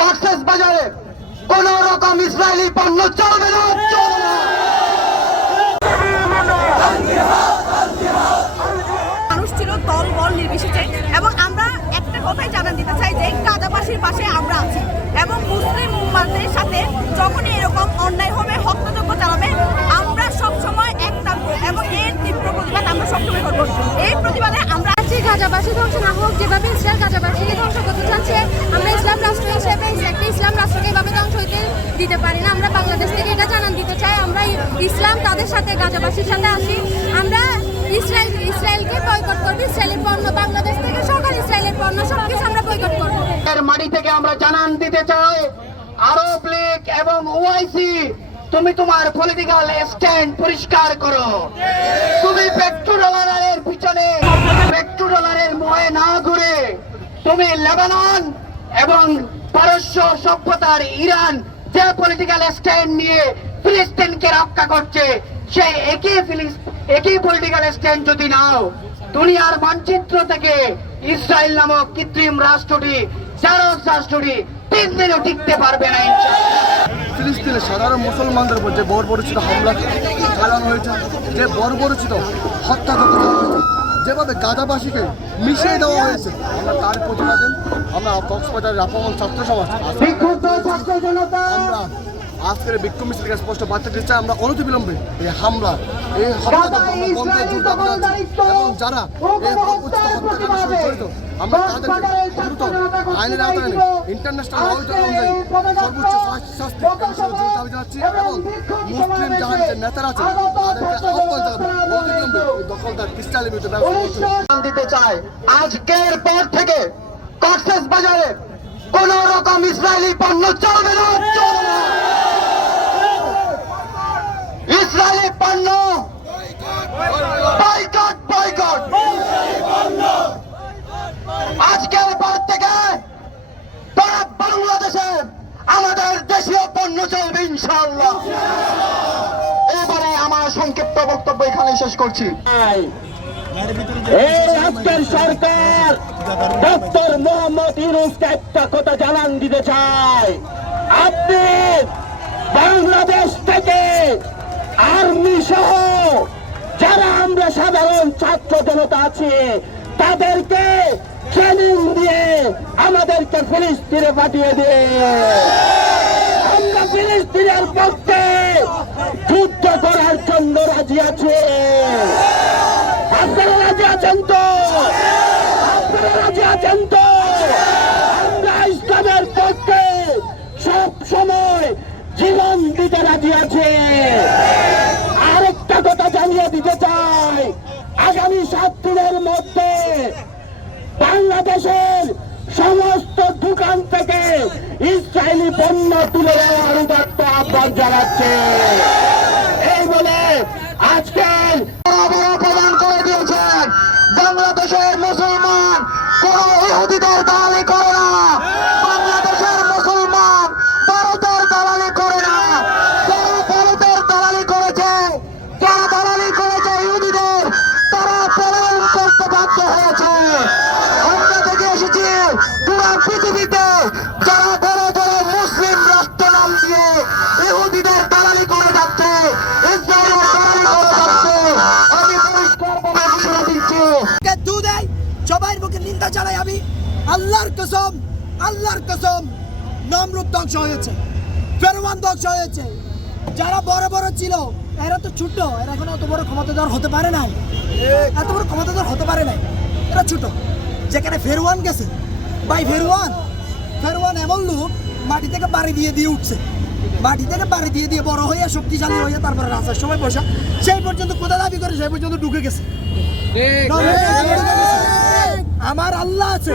কক্সেস বাজারে কোন রকম ইসরায়েলি পণ্য চলবে না, চলবে না। মানুষ ছিল দল বল নির্বিশেষে, এবং আমরা একটা কথাই জানান দিতে চাই যে গাজাবাসীর পাশে আমরা আছি, এবং মুসলিম উম্মাদের সাথে যখনই এরকম অন্যায় হবে, হত্যাযজ্ঞ চালাবে, আমরা সবসময় এক থাকবো এবং এর তীব্র প্রতিবাদ আমরা সবসময় করবো। এই প্রতিবাদে আমরা গাজাবাসী ধ্বংস না হোক, যেভাবে ইসরায়েল গাজাবাসীকে ধ্বংস করতে চাচ্ছে, আমরা ইসলাম রাষ্ট্র হিসেবে একটা ইসলাম রাষ্ট্রকে এভাবে ধ্বংস হইতে দিতে পারি না। আমরা বাংলাদেশ থেকে এটা জানান দিতে চাই, আমরা ইসলাম তাদের সাথে গাজাবাসীর সাথে আছি। আমরা ইসরায়েলকে বয়কট করবো, ইসরায়েলের পণ্য, বাংলাদেশ থেকে সকল ইসরায়েলের পণ্য সবকিছু আমরা বয়কট করবো। মাটি থেকে আমরা জানান দিতে চাই, আরব লীগ এবং ওআইসি, তুমি তোমার পলিটিক্যাল স্ট্যান্ড পরিষ্কার করো। তুমি পেট্রোডলারের পিছনে, পেট্রোডলারের মোহে না ঘুরে তুমি লেবানন এবং পারস্য সভ্যতার ইরান যে পলিটিক্যাল স্ট্যান্ড নিয়ে ফিলিস্তিনকে রক্ষা করছে, সেই একই পলিটিক্যাল স্ট্যান্ড যদি নাও, দুনিয়ার মানচিত্র থেকে ইসরায়েল নামক কৃত্রিম রাষ্ট্রটি, জারজ রাষ্ট্রটি 3 দিনও টিকতে পারবে না ইনশাআল্লাহ। ফিলিস্তিনের সাধারণ মুসলমানদের উপর যে বর্বরচিত হামলা চালানো হয়েছে, যে বর্বরচিত হত্যাযজ্ঞ চালানো হয়েছে, যেভাবে গাজাবাসীকে মিশিয়ে দেওয়া হয়েছে, আমরা তার প্রতিবাদে আমরা কক্সবাজারের আপামর ছাত্র সমাজ আমরা আজকের বিক্ষোভ মিছিলকে স্পষ্ট বার্তা দিতে চাই, আমরা অনতিবিলম্বে এই হামলা, এই হত্যাযজ্ঞ বন্ধের জোর দাবি জানাচ্ছি, এবং যারা এই বর্বরচিত হত্যাকাণ্ডের সঙ্গে জড়িত, আমরা তাদেরকে দ্রুত আইনের আওতায় এনে ইন্টারন্যাশনাল ল অনুযায়ী সর্বোচ্চ শাস্তি দাবি জানাচ্ছি, এবং মুসলিম যারা নেতারা আছেন তাদেরকে আহ্বান জানাবো অনতিবিলম্বে এই দখলদার ইসরায়েলের বিরুদ্ধে ব্যবস্থা দিতে চাই। আজকের পর থেকে কক্সেস বাজারে কোন রকম ইসরায়েলি পণ্য চলবে না, চলবে না। ইসরায়েলি পণ্য বয়কট, বয়কট। আজকের পর থেকে তারা বাংলাদেশে আমাদের দেশীয় পণ্য চলবে ইনশাআল্লাহ। এবারে আমার সংক্ষিপ্ত বক্তব্য এখানে শেষ করছি। এই আজকের সরকার ডক্টর মোহাম্মদ ইউনূসকে একটা কথা জানান দিতে চায়, আপনি বাংলাদেশ থেকে আর্মি সহ যারা আমরা সাধারণ ছাত্র জনতা আছি, তাদেরকে ট্রেনিং দিয়ে আমাদেরকে ফিলিস্তিনে পাঠিয়ে দিয়ে আমরা ফিলিস্তিনের পক্ষে যুদ্ধ করার জন্য রাজি আছি। আপনারা রাজি আছেন তো? আপনারা রাজি আছেন তো? আমরা ইসলামের পক্ষে সব সময় জীবন দিতে রাজি আছে। আরেকটা কথা জানিয়ে দিতে চাই, আগামী 7 দিনের মধ্যে বাংলাদেশের সমস্ত দোকান থেকে ইসরায়েলি পণ্য তুলে দেওয়ার উদাত্ত আহ্বান জানাচ্ছে। এই বলে আজকের প্রদান করে দিয়েছেন। বাংলাদেশের মুসলমান কোন ইহুদিদের দালালি করে না, বাংলাদেশের মুসলমান ভারতের দালালি করে না। যারা ভারতের দালালি করেছে, যারা দালালি করেছে ইহুদিদের, তারা পলায়ন করতে বাধ্য হয়েছে। আমরা থেকে এসেছি পুরো পৃথিবীতে যারা বড় বড় মুসলিম রাষ্ট্র নাম দিয়ে ইহুদিদের দালালি করে যাচ্ছে, ইসরায়েলের দালালি করে যাচ্ছে, আমি পরিষ্কারভাবে ঘোষণা দিচ্ছি। সবাই মুখে নিন্দা জানাই আমি। আল্লাহর কসম নমরুদ ধ্বংস হয়েছে, ফেরওয়ান ধ্বংস হয়েছে। যারা বড় বড় ছিল এরা তো ছোট, এরা এখন অত বড় ক্ষমতাধর হতে পারে নাই, এত বড় ক্ষমতাধর হতে পারে নাই, এরা ছোট। যেখানে ফেরওয়ান গেছে, ভাই ফেরওয়ান এমন লোক মাটি থেকে বাড়ি দিয়ে উঠছে, মাটি থেকে বাড়ি দিয়ে বড় হয়ে শক্তিশালী হয়ে তারপরে রাজার সময় বসা, সেই পর্যন্ত কোথা দাবি করে সেই পর্যন্ত ঢুকে গেছে। আমার আল্লাহ আছে,